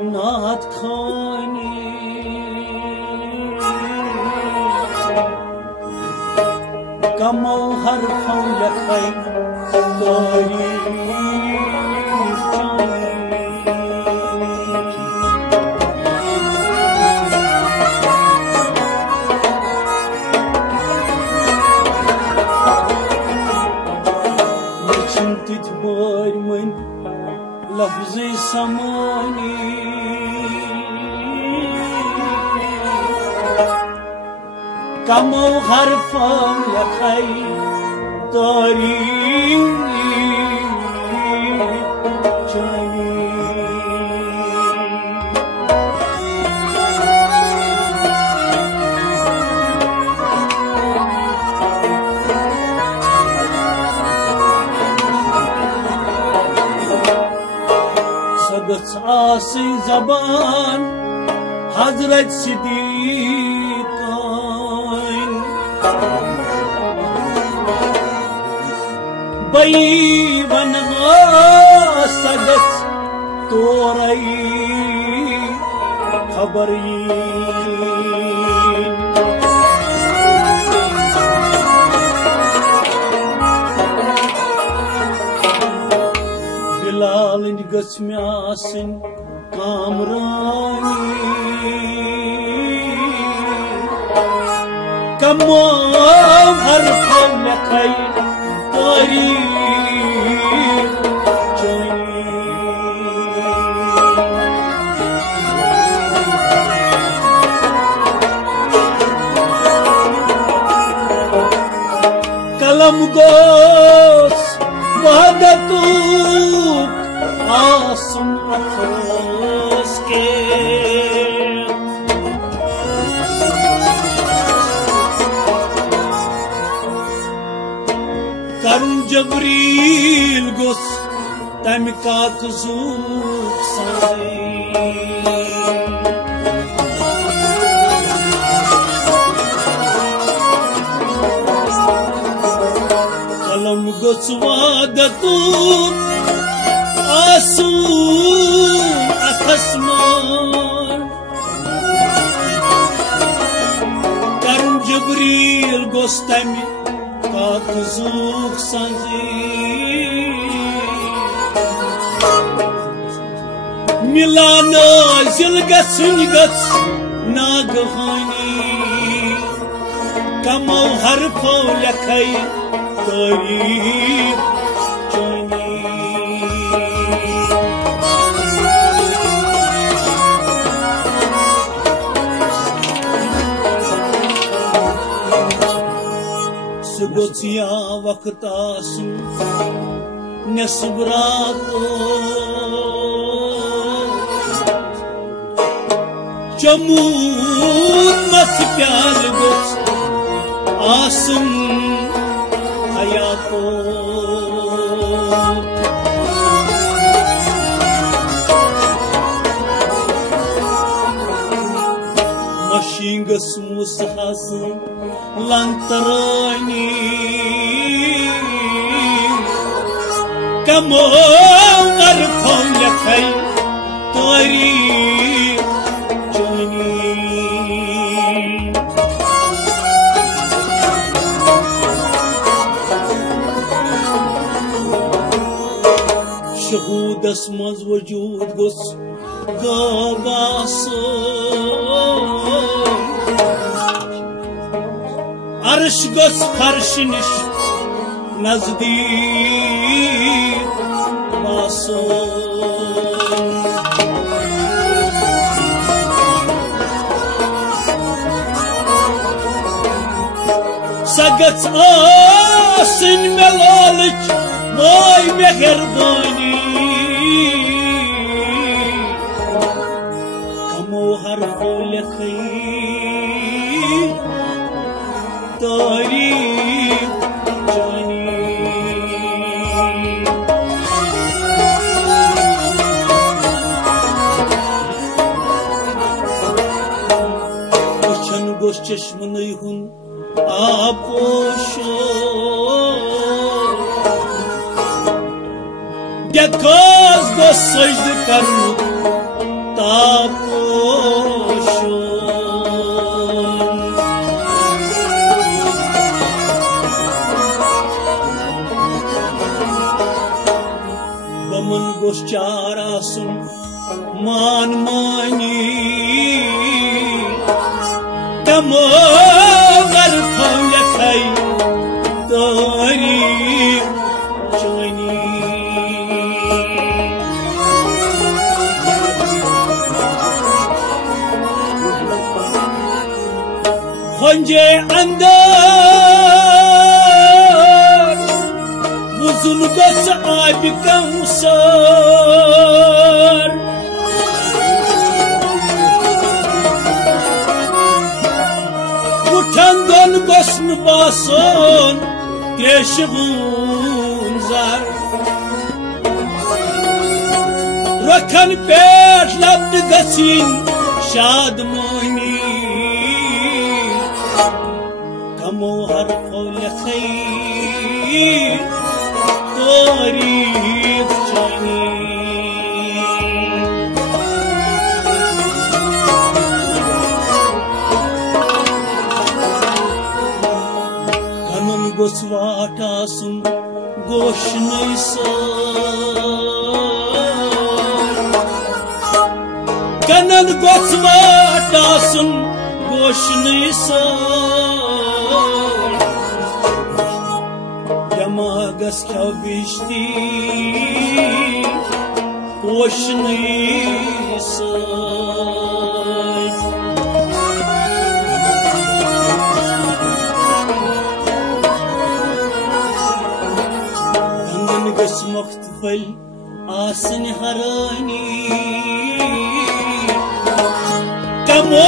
नाथ खानी कमो हरफों लखई चिंतित बोर मन लफ्ज़ समानी कमो हरफों लखई तोरी आसी जबान हजरत सिद्दीक़ाइन बई वन सगत तोरई खबरी बिलाल गछ में आसिन कामरानी कमो हरफों लखई तोरी कलम गोस वहदतू आसम अफरोज के करुं जबरील गुस तम काक ज़ूक साई कलम गुस वादतू आसून अखस्मान करुं जबरील गोस्तमी काकजूक संजी मिलाना जिलगत गच नागहानी कमो हरफों लखई तारीफ गोचिया वक्त आसू नसबरातो चमूत मस प्याल गोच आसम हयातो मशींगस मुसहस लंतरानी कमो हरफों लखई तोरी जोनी शहूदस मज वजूद गुस गाबासो अर्श गस फर्श निश नजदीक वासो सगत आसिन में लालच मोय मेहरबानी कमो हरफों लखई तारीफ जानी वचन गोश चश्म नहीं हुन आपोशो यकाज गो सजद करनु आपोशोन बमन गोश चार आसुन मान मानी तमो गर फल खाई तोरी चोनी खंजे अंदर बुजुन गस आब कौसर उठंदन गसन बासन त्रेशगुन जर रखन पेट लब्द गसिन शादमानी कमो हर फौल खैर तारीफ जानी कनन गोसवाट आसुन गोश कनन गोसवाट आसुन गोश यमागस ख्याव बिश्ती पोश गंगन गस मुख्तफल आसन हरानी कमो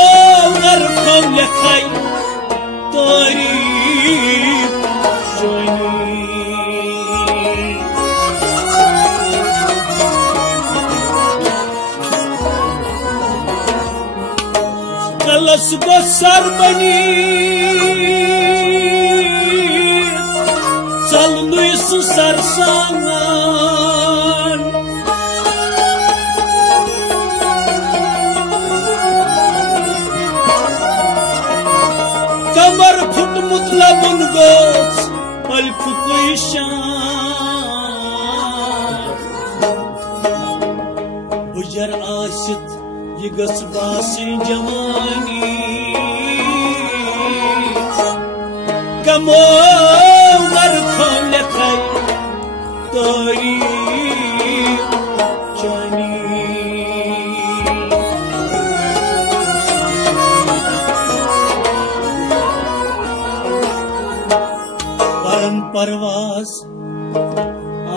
गरफम लखाई तारीफ जोनी कलस गो सर बनी चलनु सु सरसान कमर फुट मुतलबन गोस अल फुकुशान बुजर आसित ये गस बासी जवानी कमो वर खोल खाई तोरी जानी परन परवास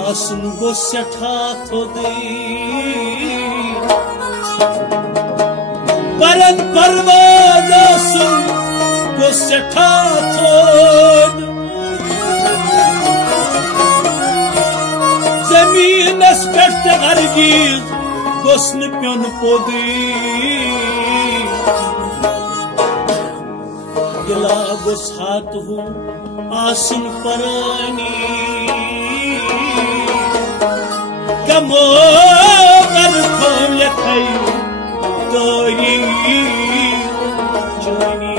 आसन गो सठा थोदे परन परवाज आसन गो सठा थोद जमीनस पेट हरगिज गोसन प्योन पोदी गिला गोस हाथ हूँ आसन परानी कमो कर खोल खाई तोरी जानी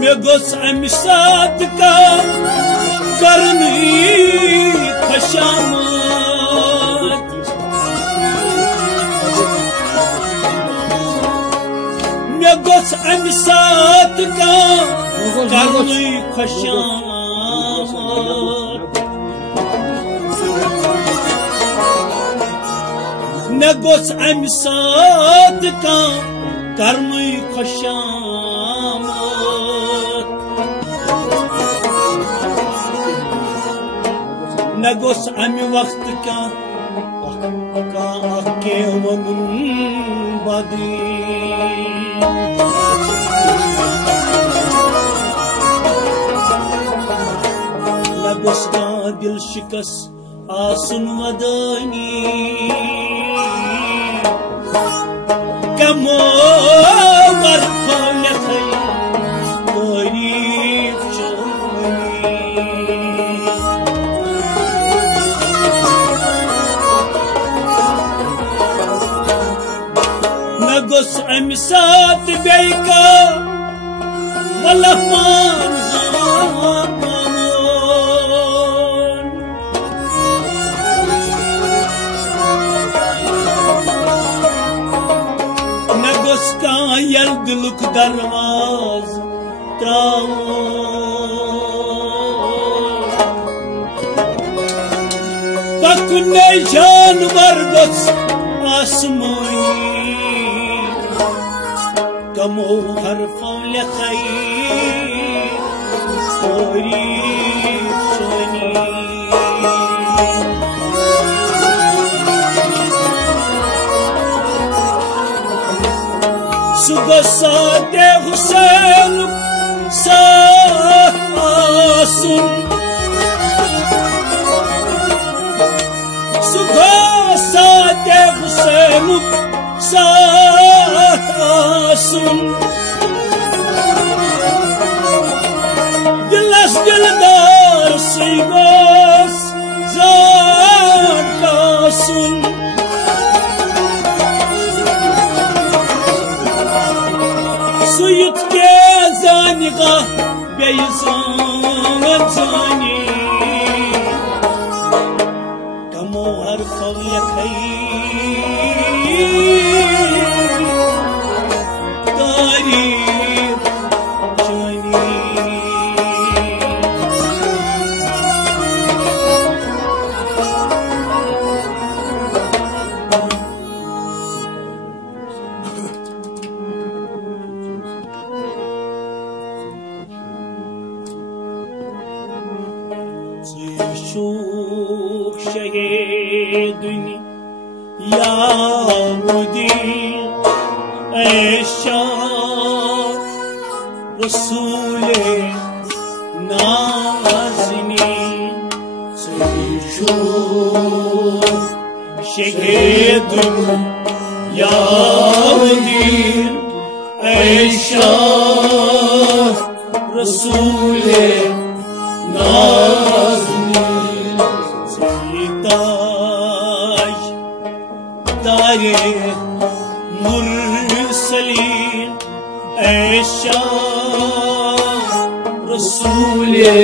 मैं गोस अमि साथ का करनी खशामत मैं गोस अमि साथ का करनी खशामत मैं गोस अमि साथ का करनी खशामत न गोस अमि वक्त का के वन बदी न गोस का दिल शिकस आसन वदानी कमो वर खोल खाई तारीफ जानी साथ बेका वलहमान नगुस्का यल दिलुक दरवाज त्रावो पकुने जानवर गस आसमानी कमो हरफों लखई सोरी सोनी सुबह सादे हुसैन सासुन सुबह सादे हुसैन सासुन दिलस दिलदार सिगस जान कासुन सुयुत के जानिगा बेइसान जानी कमो हर फौल खई शहीद यामुदीन ऐशा रसूले नाज़नी शहीद यामुदीन ऐशा रसूले नाज़नी तारे मुरसलीन ऐशा रसूले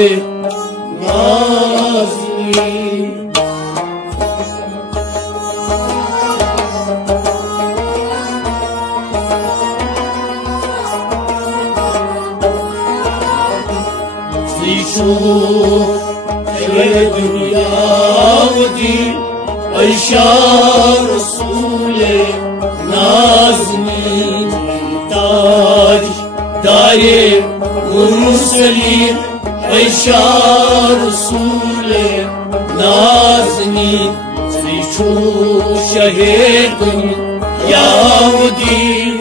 नाज़नी दुनिया ऐशा रसूले नाज़नी ताज दारे मुरसलीन ऐशा रसूले नाज़नी शहीद यामुदीन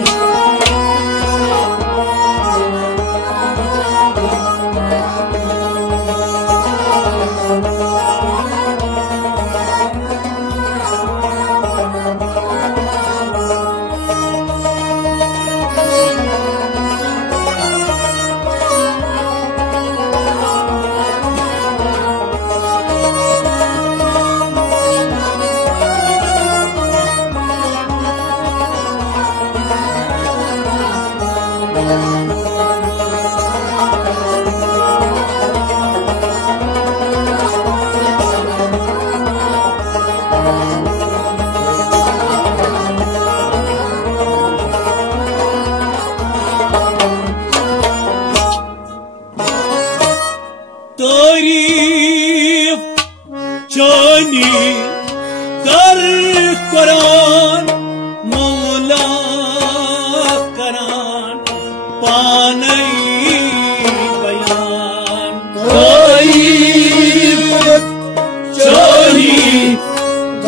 तारीफ जानी कर कुरान मौला करान पानई बयान तारीफ जानी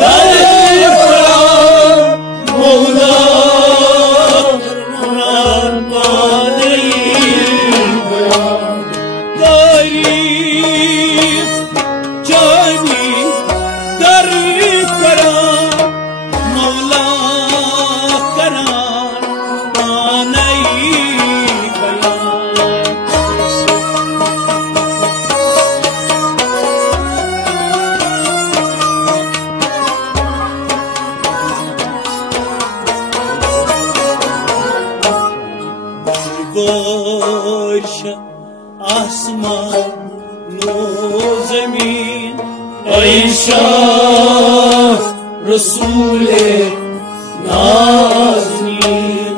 कर कुरान मौला करान पानई बयान तारीफ जानी कर करा मौला ऐशा रसूले नाज़नीन।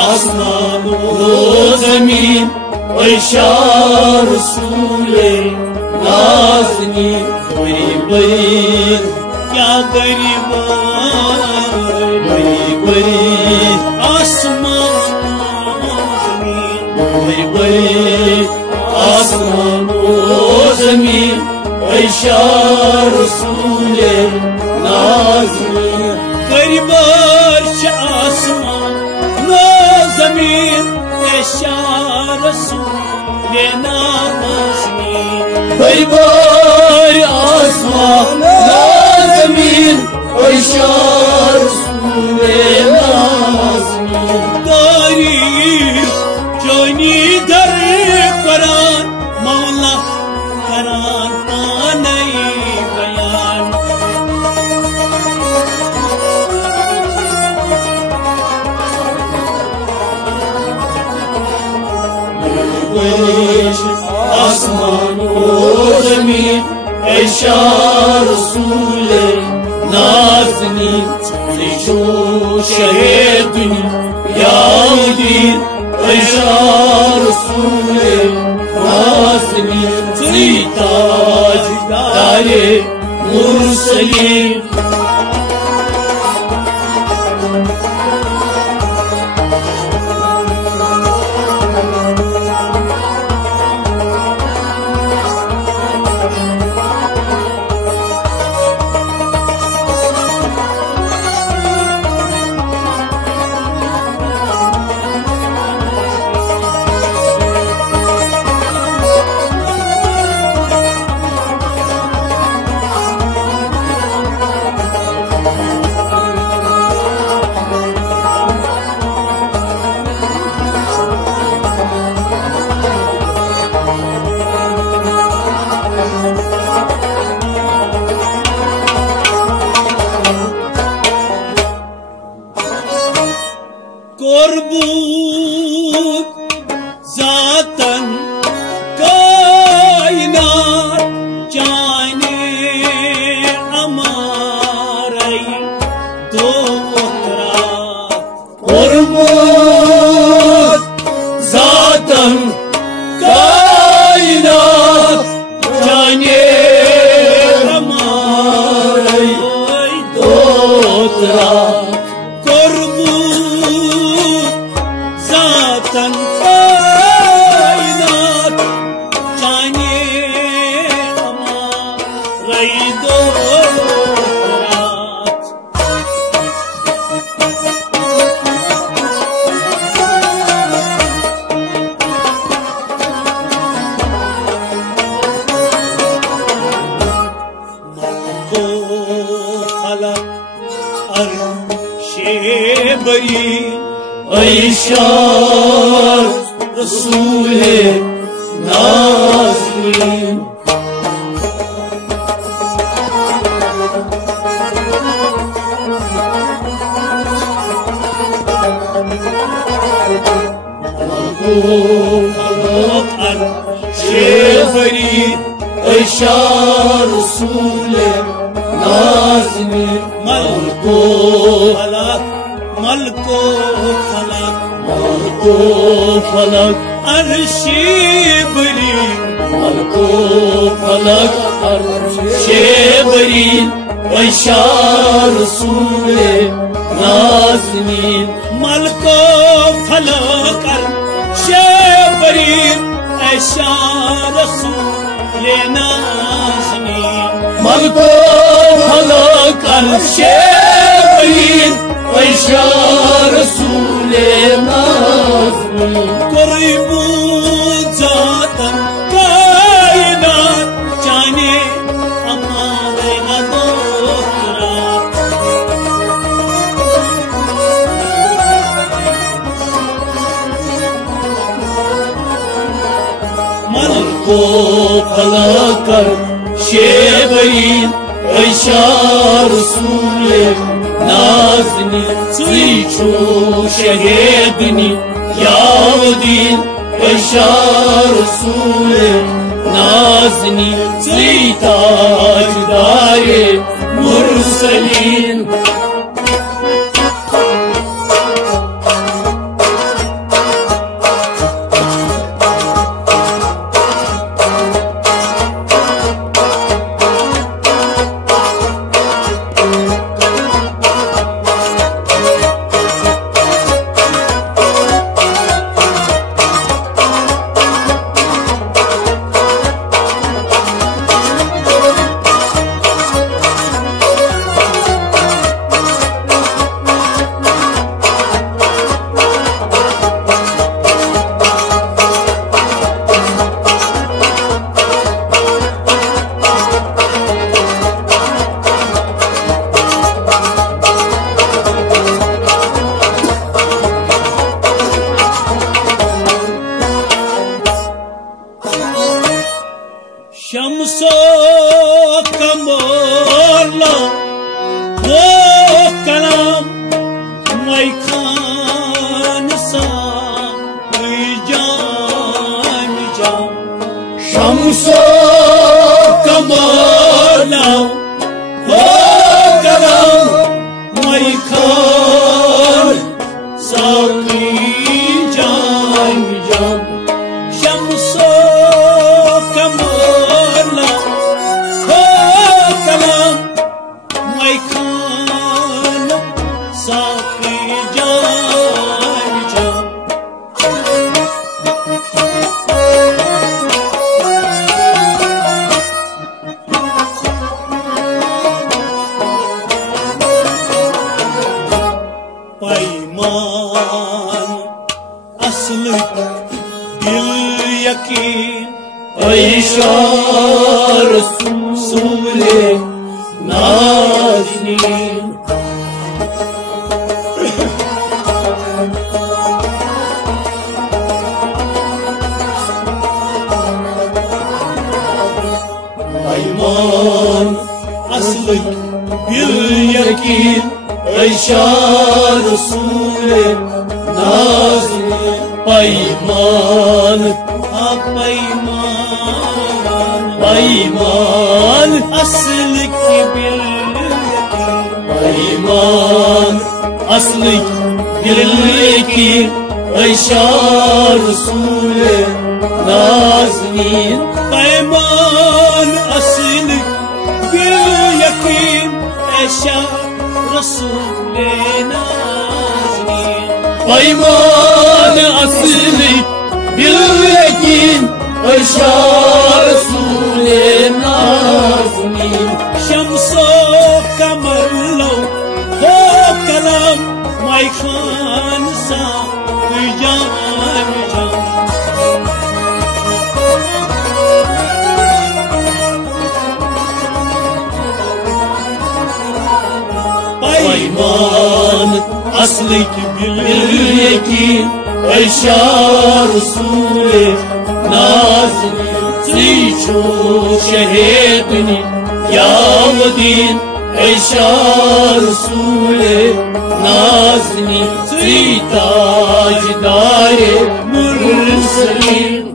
आसमान व ज़मीन ऐशा रसूले नाज़नीन। बड़ी क्या गरीब बड़ी आसमान ज़मीन, बड़ी आसमान व ज़मीन ऐशा रसूले नाज़नीन। गरीब आसमान व ज़मीन ऐशा रसूले नाज़नीन। गरीब आसमान ज़मीन ऐशा रसूले नाज़नीन। तारीफ जोनी दर कुरान मौला करान पाने बयान। आसमान व ज़मीन ऐशा रसूले नाज़नीन। शहे दुनिया ऐशा रसूले नाज़नीन। ताजदारे मुरसलीन। कुर्बूत ज़ातन कायनात जाने अमारई दोहरा। कुर्बूत ज़ातन कायनात जाने अमारई दोहरा। कायनात जाने हमारी दो रात। मको खलक अर्शे बरी ऐशा रसूले नाज़नीन। शेबरी ऐशा रसूले नाज़नीन। मलको फलक मलको फलक मलको फलक अर्शे बरी। मलको फलक अर्शे बरी ऐशा रसूले नाज़नीन। मलको फलक अर्शे बरी ऐशा रसूले नाज़नीन। मलको फलक अर्शे बरी ऐशा रसूले नाज़नीन। कुर्बूत ज़ातन कायनात जाने हमारे दोहरा। मलको फलक अर्शे बरी ऐशा रसूले शहीदनी यावदीन ऐशा रसूल नाज़नी ताजदारे मुरसलीन शम्सो कमोला वो कलाम मैखान सा जान जा शम्सो कमोला वो कलाम मैखान सा जान जा शम्सो पैमान असल दिल यकीन ऐशा रसूल नाज़नीन पैमान असल दिल यकीन ऐशा रसूल नाज़नीन पैमान पैमान असल की बिल पैमान असल दिल की ऐशा रसूल नाज़नीन पैमान असल बिल यकीन ऐशा रसूल नाज़नीन पैमान असली दिल यकीन ऐशा रसूल नाज़नीन शम्सो कमर लो हो कलम मैखान सा जान जा पैमान असली बिल यकीन ऐशा रसूल नाज़नीन शहीदनी यावदीन ऐशा रसूल नाज़नीन ताजदारे मुरसलीन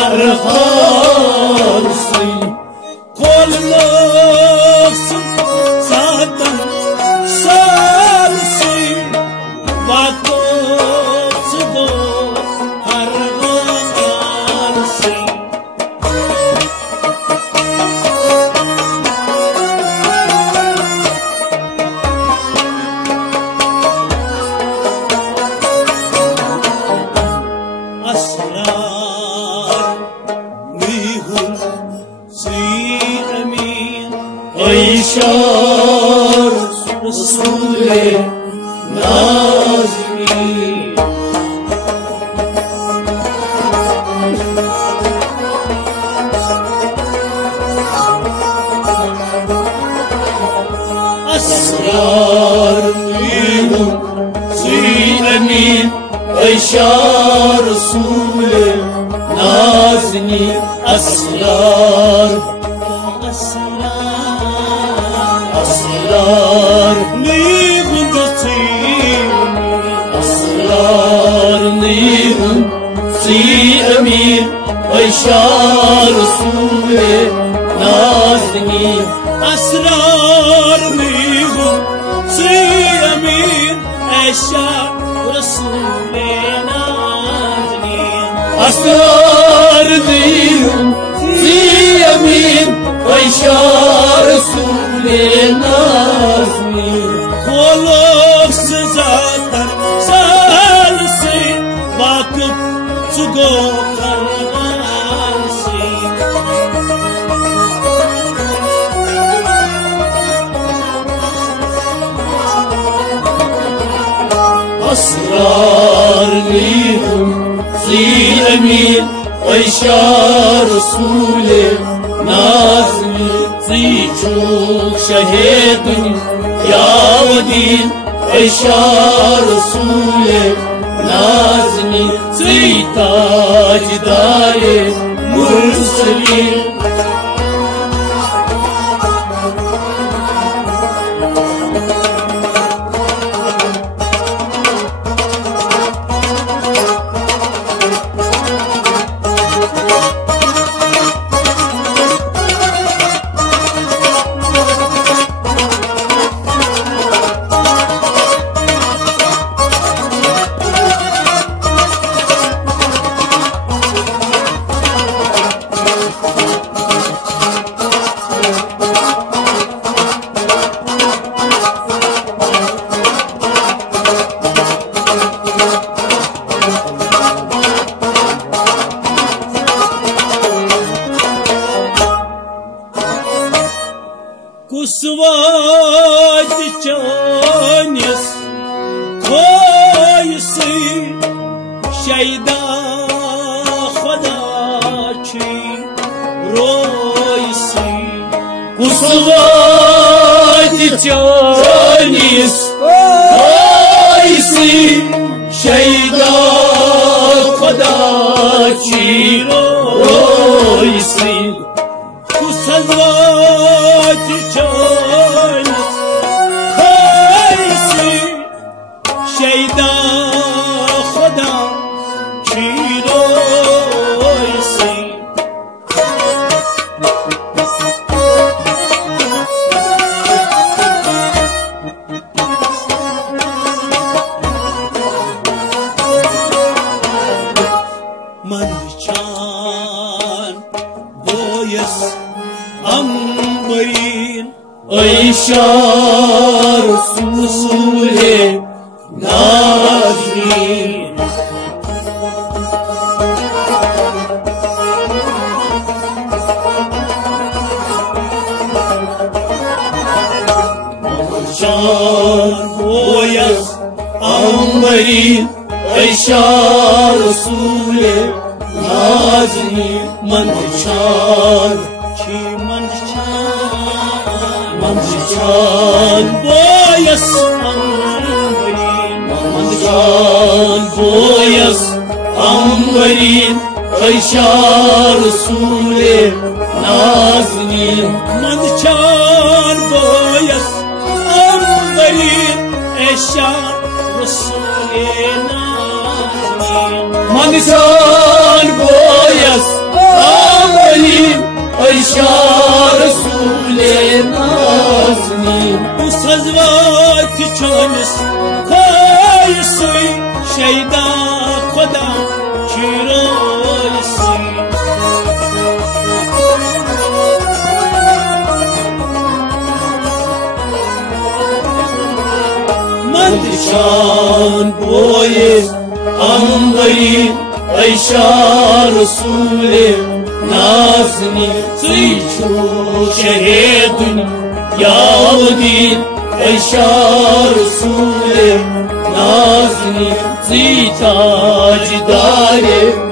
हर हाल से खोल लो सातन साल से वापस दो हर हाल से ऐशार रसूले नाज़मी असरार मीहुं सी अमीन ऐशार रसूले नाज़मी असरार असरार नीहुं सी अमीन ऐशार रसूले नाज़मी असरार नीहुं सी अमीन ऐशार रसूले नाज़मी असरार नीहुं सी अमीन ऐशार रसूले नाज़मी खोलो ज़ातर साल से वाक़िफ़ सुगो खराल से असरार नीहुं सी अमीन ऐशार रसूले नाज़मी सी चूक शहीदुन यावदीन ऐशार रसूले नाज़मी सी ताजदारे मुरसलीन कुसवाद चानिस खोयसी शैदा खुदा छी रोयसी कुसवाद चानिस खोयसी शैदा खुदा छी रोयसी कुसवाद चानिस खोयसी शैदा खुदा छी रोयसी मंचान बोयस अम्बरीन ऐशार रसूले नाज़मीन मंचान बोयस अम्बरीन ऐशार रसूले नाज़मीन मंचान मंचान बोयस मंचान बोयस अम्बरीन ऐशार रसूले नाज़मीन मंचान बोयस अम्बरीन ऐशार रसूले नाज़मीन मंचान बोयस ऐशा रसूले नाज़नीन उस हज़रत चोनिस खोयसी शैदा खुदा चिरोयसी मंदशान बोए अंबरी ऐशा रसूले नाज़नीन ज़ीचू शहेदुन यावदीन ऐशा रसूले नाज़नीन ज़ीताजदारे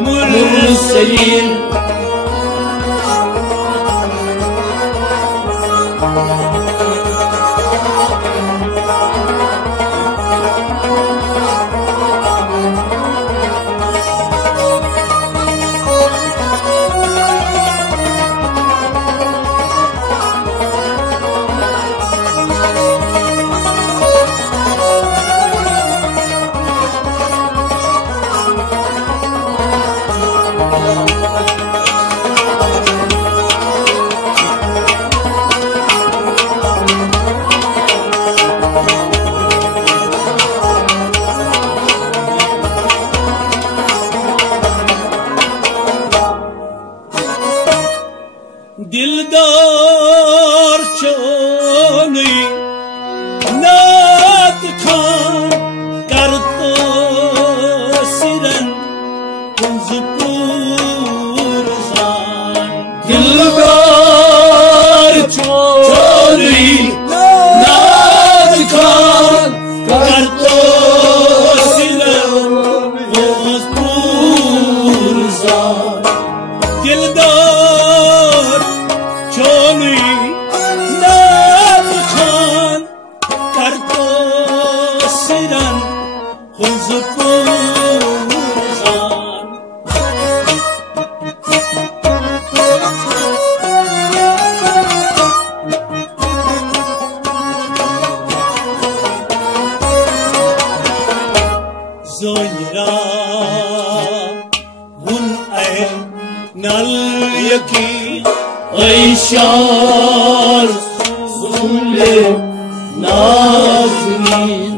मुरसलीन दिलदार चोनी नात खान करतो सिरन कुंजपुर जान दिलदार चोरी नाज खान करतो सिरन कुंजपुर जान दिलदार चोनी नात खान करतो सिरन कुंजपुर जान ज़ोयरा गुन नल यकीन ऐशा रसूले नाज़नीन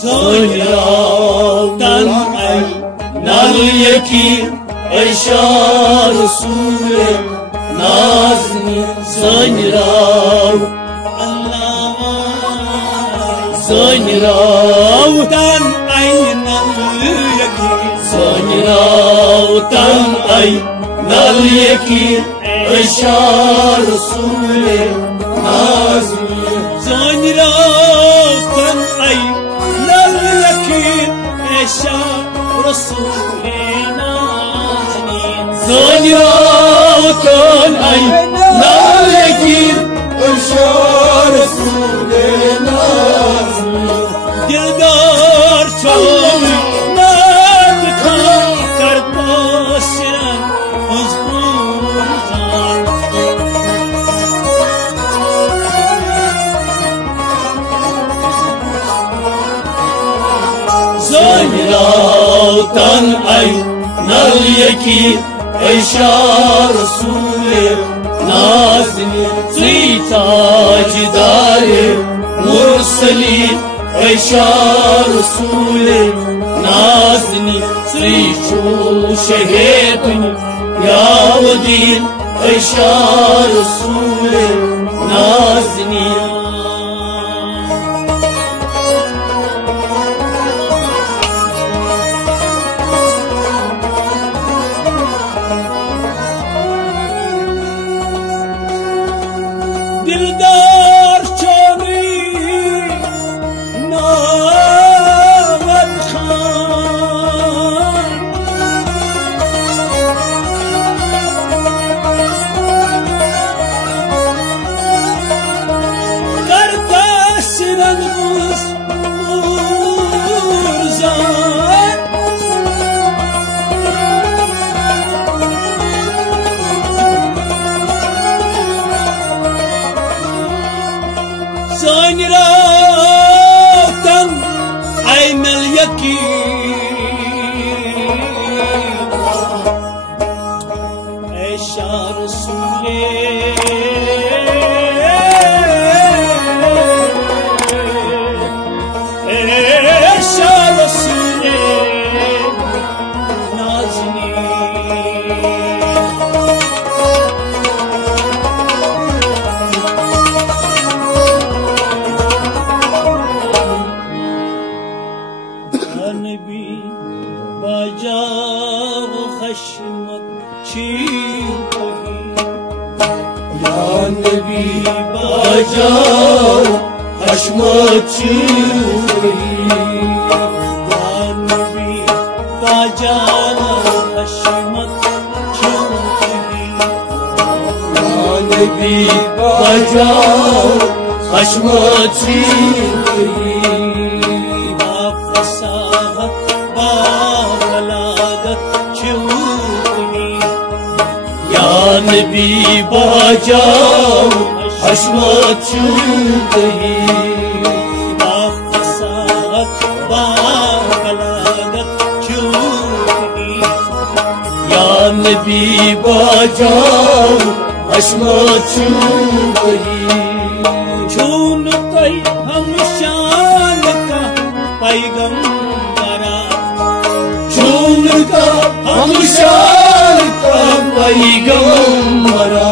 ज़ोयरा तन नल यकीन ऐशा रसूले नाज़नीन ज़ोयरा तन नल यकीन ज़ोयरा तन नल यकीन ऐशा रसूले नाज़नीन ज़ोयरा तन नल यकीन ऐशा रसूले नाज़नीन ज़ोयरा तन नल यकीन ऐशा रसूले नाज़नीन दिलदार चोनी नात खान करतो सिरन कुंजपुर जान ज़ोयरा तन नल यकीन ऐशा रसूले नाज़नीन ज़ीताजदारे मुरसलीन ऐशा रसूले नाज़नीन ज़ीचू शहेदुन यावदीन ऐशा रसूले नाज़नीन दिलदार चोनी नावत Khan Son raftan aynel yakin Eşya Resulü Eşya Resulü Nazini Nbi bajav khashmat chilhi Ya Nabi bajav khashmat chilhi Ya Nabi bajav khashmat chilhi Ya Nabi bajav khashmat chilhi Nabi bajav hashmat chulhi Bafasahat balagat chulhi Ya Nabi bajav hashmat chulhi Chun kai hum shan ka paygambara Chun ka hum shan ka paygambara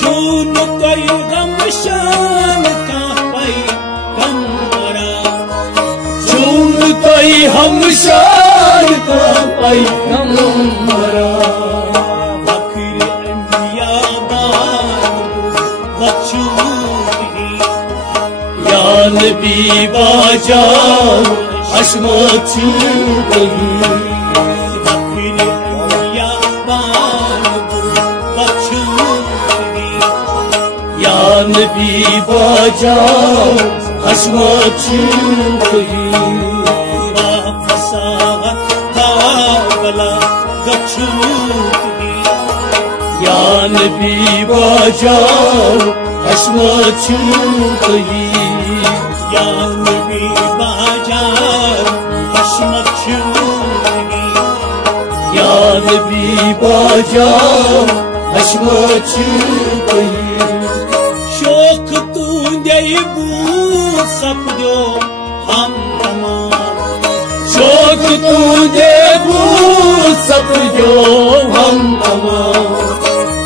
Chun kai hum shan ka paygambara Chun kai hum shan ka paygambara Akhir anbiya bachuni Ya Nabi bajav hashmat chulhi Nabi bajav hashmat chulhi Bafasahat balagat chulhi Ya Nabi bajav hashmat chulhi Ya Nabi bajav hashmat chulhi Ya Nabi bajav hashmat chulhi शोक तूंदे बूझ सपजो हम तमाम शोक तूंदे बूझ सपजो हम तमाम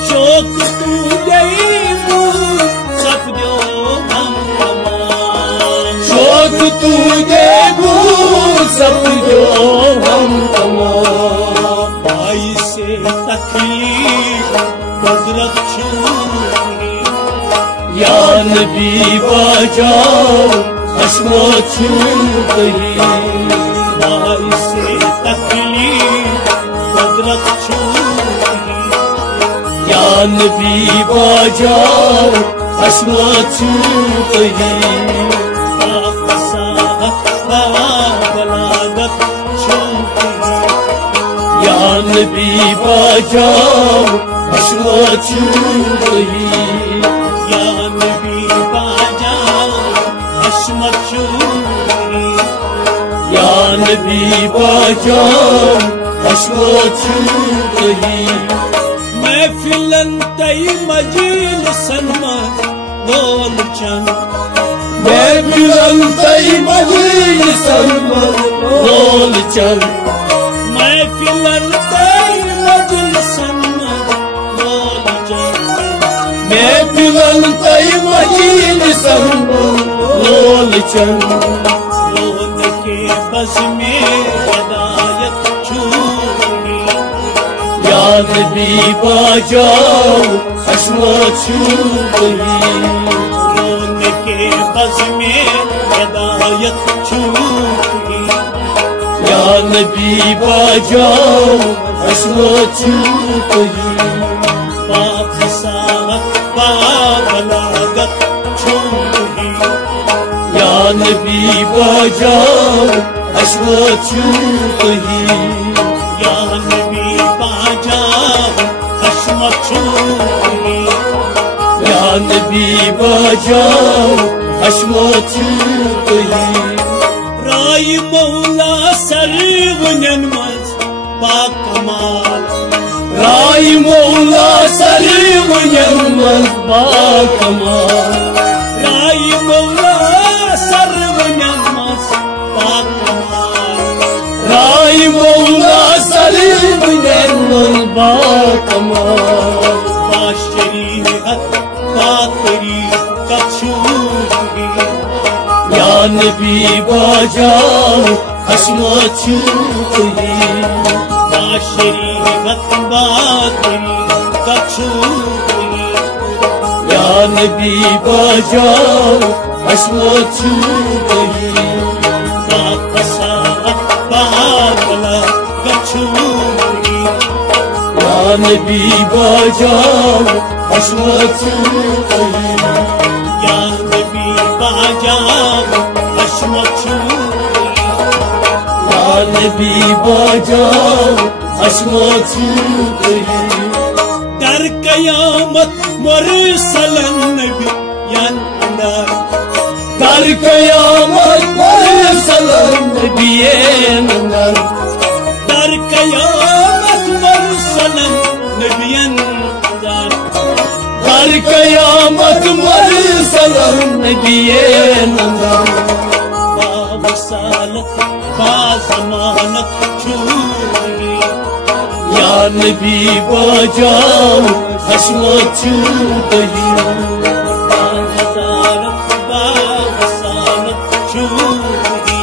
शोक तूंदे बूझ सपजो हम तमाम शोक तूंदे बूझ सपजो हम तमाम भाई से तकलीफ कुदरत छूनी Ya Nabi bajav hashmat chulhi Baise takleef qudrat chulhi Ya Nabi bajav hashmat chulhi Bafasahat balagat chulhi Ya Nabi bajav hashmat chulhi Ya Nabi bajav hashmat chulhi Ya Nabi bajav hashmat chulhi Mehfilan tay majlisan bol chan Mehfilan tay majlisan bol chan Mehfilan tay majlisan bol chan Mehfilan tay majlisan bol chan Roh ke bas mein hidayat chulhi Ya Nabi bajav hashmat chulhi Roh ke bas mein hidayat chulhi Ya Nabi bajav hashmat chulhi Bafasahat balagat chulhi Ya Nabi bajav hashmat chulhi Ya Nabi bajav hashmat chulhi Ya Nabi bajav हशमत तुही राय मौला सरवनन मज बाकमाल राय मौला सरवनन मज बाकमाल राय मौला सरवनन मज बाकमाल राय मौला सरवनन मज बाकमाल बाशरीहत बातरीका छूही या नबी बाजाओ हशमत तुही बाशरीहत बातरीका छूही या नबी बाजाओ हशमत तुही बाफसाहत बाबला गछूही या नबी बाजाओ हशमत तुही या नबी बाजाओ हशमत छूही या नबी बाजाओ हशमत तुही कर कयामत मुरसलन नबी यान अंदर कर कयामत मुरसलन नबिये नंदर कर कयामत मुरसलन नबियन अंदर कर कयामत मुरसलन नबिये नंदर बावसालत बाजमानत छूही या नबी बाजाओ हशमत तुही बावसालत बावसालत छूही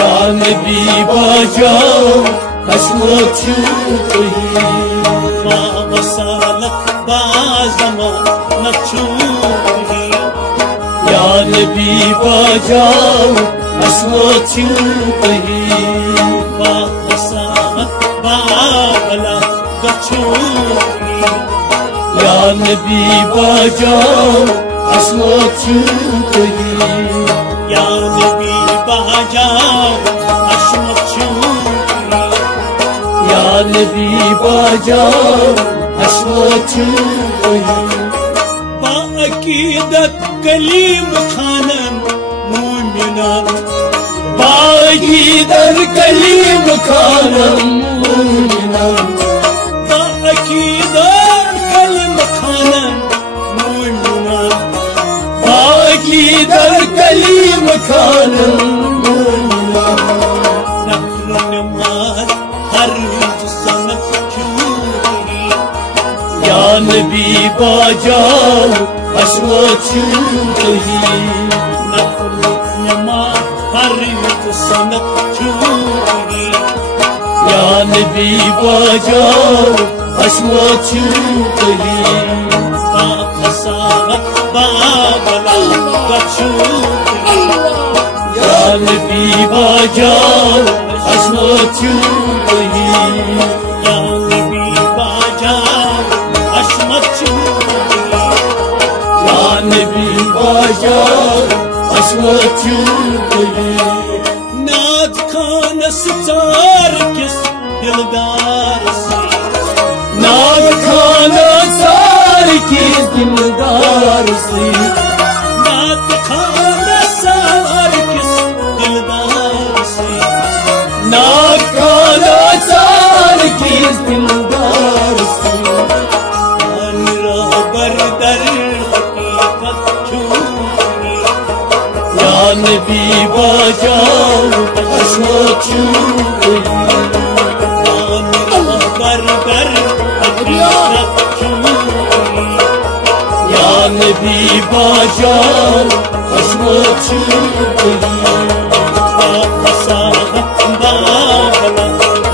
या नबी बाजाओ हशमत तुही बावसालत बाजमानत छूही या नबी बाजाओ हशमत तुही बावसालत बाबला गछूही या नबी बाजाओ हशमत तुही या नबी बाजाओ हशमत छूही या नबी बाजाओ हशमत तुही बाअकीदत कलीम खानन मोमिनान बागीदर कलीम खानम मोमिनान बाअकीदत कलीम खानन मोमिनान बागीदर कलीम खानम मोमिनान नफल नमाज हर सनत छूही या नबी बाजाओ हशमत तुही नफल नमाज हर सनत छूही या नबी बाजाओ हशमत तुही बाफसाहत बाबला गछूही या नबी बाजाओ हशमत तुही या नबी बाजाओ हशमत छूही या नबी बाजाओ हशमत तुही नाथ खान चार किस दिलदार से नाग खाना सार की जिम्मेदार से नाथ खान चार किस दिलदार से नाग खाना सार की जिम्मेदार से बरदर हकीकत छूही या नबी बाजाओ हशमत तुही बरदर हकीकत छूही या नबी बाजाओ हशमत तुही बाफसाहत बाबला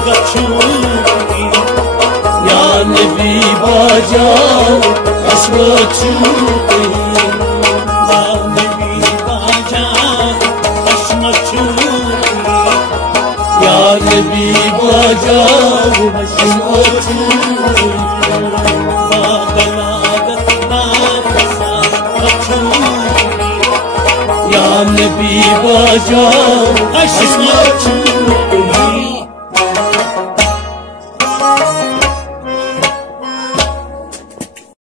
गछूही या नबी बाजाओ हशमत तुही या नबी बाजाओ हशमत छूही या नबी बाजाओ हशमत तुही बागलागत बाफसाहत छूही या नबी बाजाओ हशमत